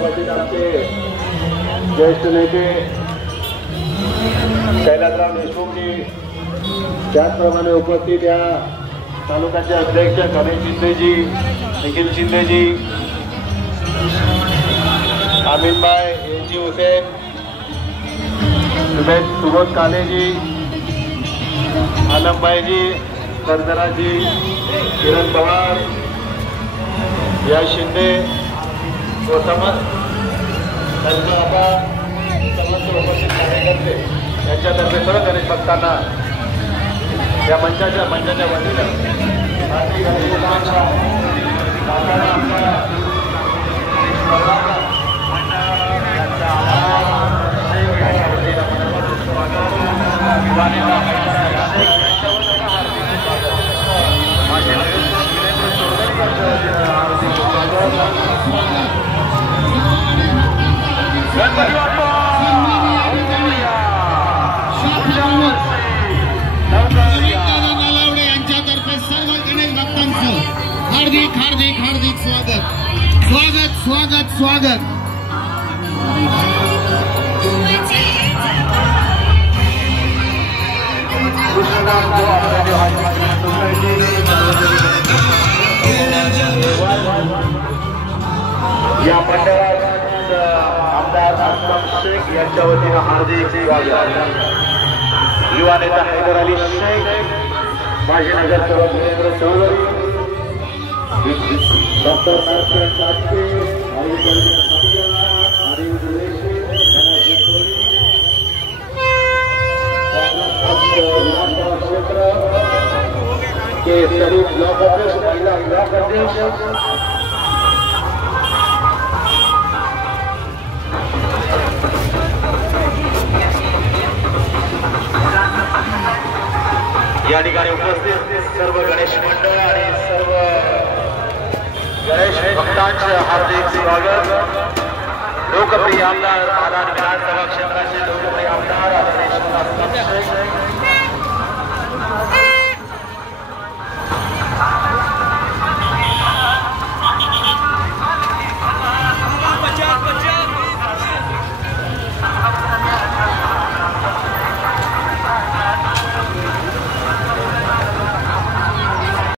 उपस्थित आमचे ज्येष्ठ नेते कैलासराव देशमुखजी, त्याचप्रमाणे उपस्थित या तालुक्याचे अध्यक्ष गणेश शिंदेजी, निखिल शिंदेजी, आमीनभाई, एजी हुसेन, सुबोध कालेजी, आलमभाईजी, सरदराजी, किरण पवार, यश शिंदे व समस्त उपस्थित कार्यकर्ते यांच्यातर्फे सर्व गणेश भक्तांना या मंचाच्या वतीनं यांच्यातर्फे सर्व गणेश भक्तांचं हार्दिक हार्दिक हार्दिक स्वागत स्वागत स्वागत स्वागत। या मंडळात आमदार असलम शेख यांच्या वतीनं हार्दिक स्वागत। युवा नेता हैदर अली शेख, माजी नगरसेवक वीरेंद्र चौधरी, डॉक्टर नारायण साठे, क्षेत्र के सभी ब्लॉक अध्यक्ष, महिला ब्लॉक अध्यक्ष, या ठिकाणी उपस्थित सर्व गणेश मंडळ आणि सर्व गणेश भक्तांचे हार्दिक स्वागत। लोकप्रिय आमदार मालवण विधानसभा क्षेत्राचे लोकप्रिय आमदार